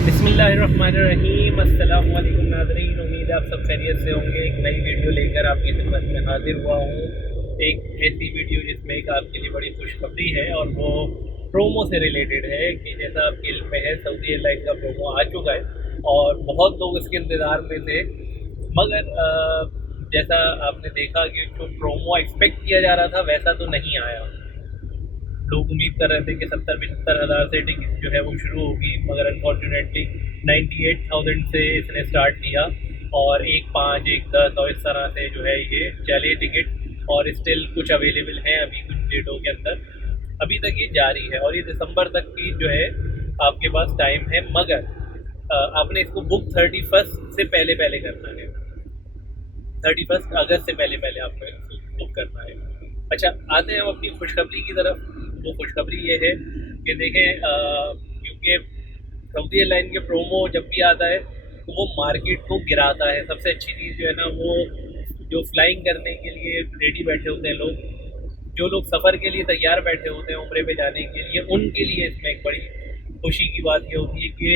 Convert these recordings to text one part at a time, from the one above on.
बिस्मिल्लाहिर्रहमानिर्रहीम। अस्सलाम वालेकुम नाज़रीन, उम्मीद है आप सब खैरियत से होंगे। एक नई वीडियो लेकर आपकी खिदमत में हाजिर हुआ हूँ। एक ऐसी वीडियो जिसमें एक आपके लिए बड़ी खुशखबरी है और वो प्रोमो से रिलेटेड है कि जैसा आपके इल्म में है सऊदी एयरलाइन का प्रोमो आ चुका है और बहुत लोग इसके इंतज़ार में थे। मगर जैसा आपने देखा कि जो प्रोमो एक्सपेक्ट किया जा रहा था वैसा तो नहीं आया। लोग उम्मीद कर रहे थे कि 70-75 हज़ार से टिकट जो है वो शुरू होगी, मगर अनफॉर्चुनेटली 98,000 से इसने स्टार्ट किया और 1,5, 1,10 और इस तरह से जो है ये चले टिकट। और स्टिल कुछ अवेलेबल हैं अभी कुछ डेटों के अंदर, अभी तक ये जारी है और ये दिसंबर तक की जो है आपके पास टाइम है। मगर आपने इसको बुक 31 से पहले पहले करना है। 31 अगस्त से पहले पहले आपको इसको बुक करना है। अच्छा, आते हैं हम अपनी खुशखबरी की तरफ। वो खुशखबरी ये है कि देखें, क्योंकि सऊदी एयरलाइन के प्रोमो जब भी आता है तो वो मार्केट को गिराता है। सबसे अच्छी चीज़ जो है ना, वो जो फ्लाइंग करने के लिए रेडी बैठे होते हैं लोग, जो लोग सफ़र के लिए तैयार बैठे होते हैं उम्रे पे जाने के लिए, उनके लिए इसमें एक बड़ी खुशी की बात ये होती है कि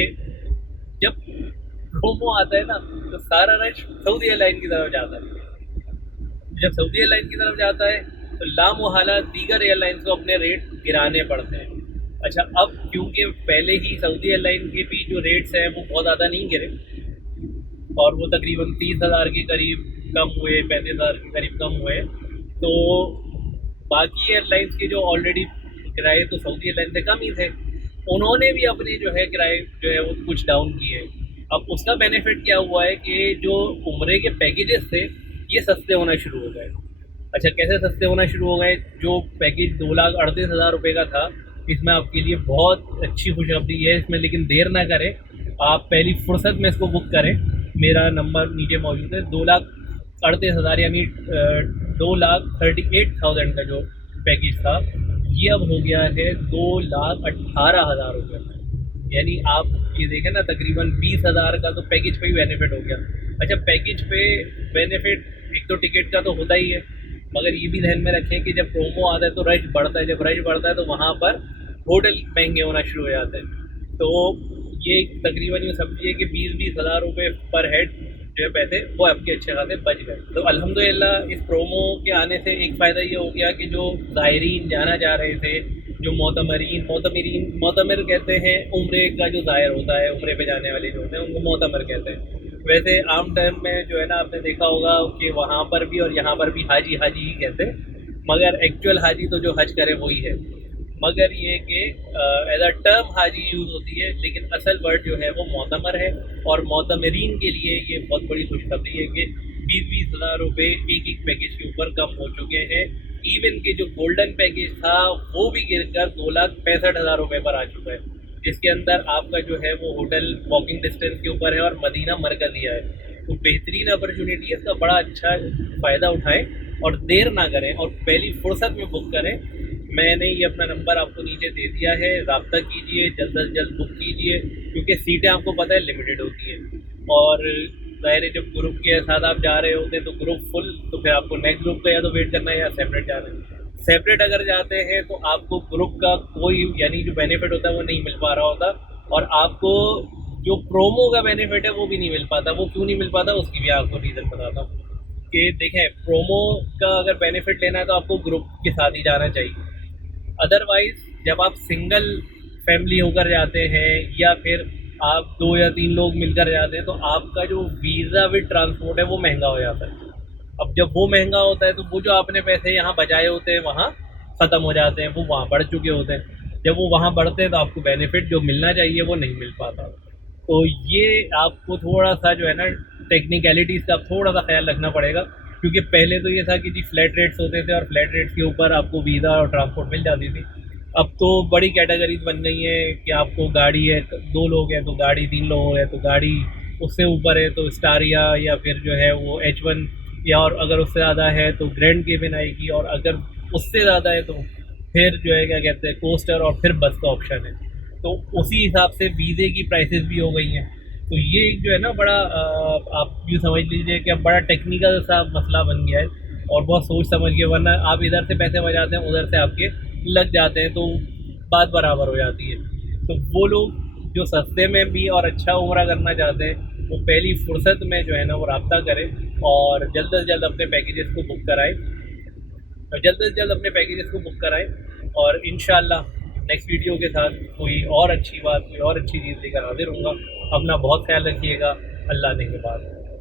जब प्रोमो आता है ना तो सारा रश सऊदी एयरलाइन की तरफ जाता है। जब सऊदी एयरलाइन की तरफ जाता है तो लामुहाला दीगर एयरलाइंस को अपने रेट गिराने पड़ते हैं। अच्छा, अब क्योंकि पहले ही सऊदी एयरलाइन के भी जो रेट्स हैं वो बहुत ज़्यादा नहीं गिरे और वो तकरीबन 30,000 के करीब कम हुए, 35,000 के करीब कम हुए, तो बाकी एयरलाइंस के जो ऑलरेडी किराए तो सऊदी एयरलाइन से कम ही थे, उन्होंने भी अपने जो है किराए जो है वो कुछ डाउन किए। अब उसका बेनिफिट क्या हुआ है कि जो उम्रे के पैकेजेस थे ये सस्ते होना शुरू हो गए। अच्छा, कैसे सस्ते होना शुरू हो गए? जो पैकेज 2,38,000 रुपये का था, इसमें आपके लिए बहुत अच्छी खुशखबरी है इसमें, लेकिन देर ना करें, आप पहली फुर्सत में इसको बुक करें। मेरा नंबर नीचे मौजूद है। 2,38,000 यानी 2,38,000 का जो पैकेज था ये अब हो गया है 2,18,000 रुपये। यानी आप ये देखें ना, तकरीबन 20,000 का तो पैकेज पे ही बेनिफिट हो गया। अच्छा, पैकेज पे बेनिफिट एक तो टिकट का तो होता ही है, मगर ये भी ध्यान में रखें कि जब प्रोमो आता है तो रश बढ़ता है। जब रश बढ़ता है तो वहाँ पर होटल महंगे होना शुरू हो जाते हैं। तो ये तकरीबन ये समझिए कि 20-20 हज़ार रुपये पर हेड जो है पैसे वो आपके अच्छे खासे बच गए। तो अल्हम्दुलिल्लाह इस प्रोमो के आने से एक फ़ायदा ये हो गया कि जो ज़ायरीन जाना चाह रहे थे, जो मोतमर कहते हैं उम्रे का जो ज़ायर होता है, उम्रे पे जाने वाले जो होते हैं उनको मोतमर कहते हैं। वैसे आम टर्म में जो है ना, आपने देखा होगा कि वहाँ पर भी और यहाँ पर भी हाजी हाजी ही कहते हैं, मगर एक्चुअल हाजी तो जो हज करे वही है। मगर ये कि एज अ टर्म हाजी यूज़ होती है, लेकिन असल वर्ड जो है वो मोतमर है। और मोतमरीन के लिए ये बहुत बड़ी खुशखबरी है कि 20-20 हज़ार रुपये एक एक पैकेज के ऊपर कम हो चुके हैं। इवन के जो गोल्डन पैकेज था वो भी गिरकर 2,65,000 रुपये पर आ चुका है, जिसके अंदर आपका जो है वो होटल वॉकिंग डिस्टेंस के ऊपर है और मदीना मरकज़िया है। तो बेहतरीन अपॉर्चुनिटी है, इसका बड़ा अच्छा फ़ायदा उठाएं और देर ना करें और पहली फुर्सत में बुक करें। मैंने ये अपना नंबर आपको नीचे दे दिया है, रब्ता कीजिए, जल्द से जल्द बुक कीजिए, क्योंकि सीटें आपको पता है लिमिटेड होती हैं। और ज़ाहिर है जब ग्रुप के साथ आप जा रहे होते हैं तो ग्रुप फुल, तो फिर आपको नेक्स्ट ग्रुप का या तो वेट करना है या सेपरेट जाना है। सेपरेट अगर जाते हैं तो आपको ग्रुप का कोई यानी जो बेनिफिट होता है वो नहीं मिल पा रहा होता, और आपको जो प्रोमो का बेनिफिट है वो भी नहीं मिल पाता। वो क्यों नहीं मिल पाता उसकी भी आपको रीज़न बताता हूँ कि देखें, प्रोमो का अगर बेनिफिट लेना है तो आपको ग्रुप के साथ ही जाना चाहिए। अदरवाइज़ जब आप सिंगल फैमिली होकर जाते हैं या फिर आप 2 या 3 लोग मिलकर जाते हैं तो आपका जो वीज़ा विद ट्रांसपोर्ट है वो महंगा हो जाता है। अब जब वो महंगा होता है तो वो जो आपने पैसे यहाँ बचाए होते हैं वहाँ ख़त्म हो जाते हैं, वो वहाँ बढ़ चुके होते हैं। जब वो वहाँ बढ़ते हैं तो आपको बेनिफिट जो मिलना चाहिए वो नहीं मिल पाता। तो ये आपको थोड़ा सा जो है ना, टेक्निकलिटीज़ का थोड़ा सा ख्याल रखना पड़ेगा, क्योंकि पहले तो ये था कि जी फ्लैट रेट्स होते थे और फ्लैट रेट्स के ऊपर आपको वीज़ा और ट्रांसपोर्ट मिल जाती थी। अब तो बड़ी कैटेगरीज बन गई हैं कि आपको गाड़ी है, 2 लोग हैं तो गाड़ी, 3 लोग हैं तो गाड़ी, उससे ऊपर है तो स्टारिया या फिर जो है वो H1, या और अगर उससे ज़्यादा है तो ग्रैंड केबिन आएगी, और अगर उससे ज़्यादा है तो फिर जो है क्या कहते हैं कोस्टर, और फिर बस का ऑप्शन है। तो उसी हिसाब से वीज़े की प्राइसेस भी हो गई हैं। तो ये एक जो है ना बड़ा आप यूँ समझ लीजिए कि अब बड़ा टेक्निकल सा मसला बन गया है और बहुत सोच समझ के, वरना आप इधर से पैसे बचाते हैं उधर से आपके लग जाते हैं तो बात बराबर हो जाती है। तो वो लोग जो सस्ते में भी और अच्छा उम्रा करना चाहते हैं वो पहली फुर्सत में जो है ना वो रब्ता करें और जल्द से जल्द अपने पैकेजेस को बुक कराएं, और जल्द से जल्द अपने पैकेजेस को बुक कराएं। और इंशाल्लाह नेक्स्ट वीडियो के साथ कोई और अच्छी बात, कोई और अच्छी चीज़ लेकर हाजिर होऊंगा। अपना बहुत ख्याल रखिएगा। अल्लाह ने के बाद।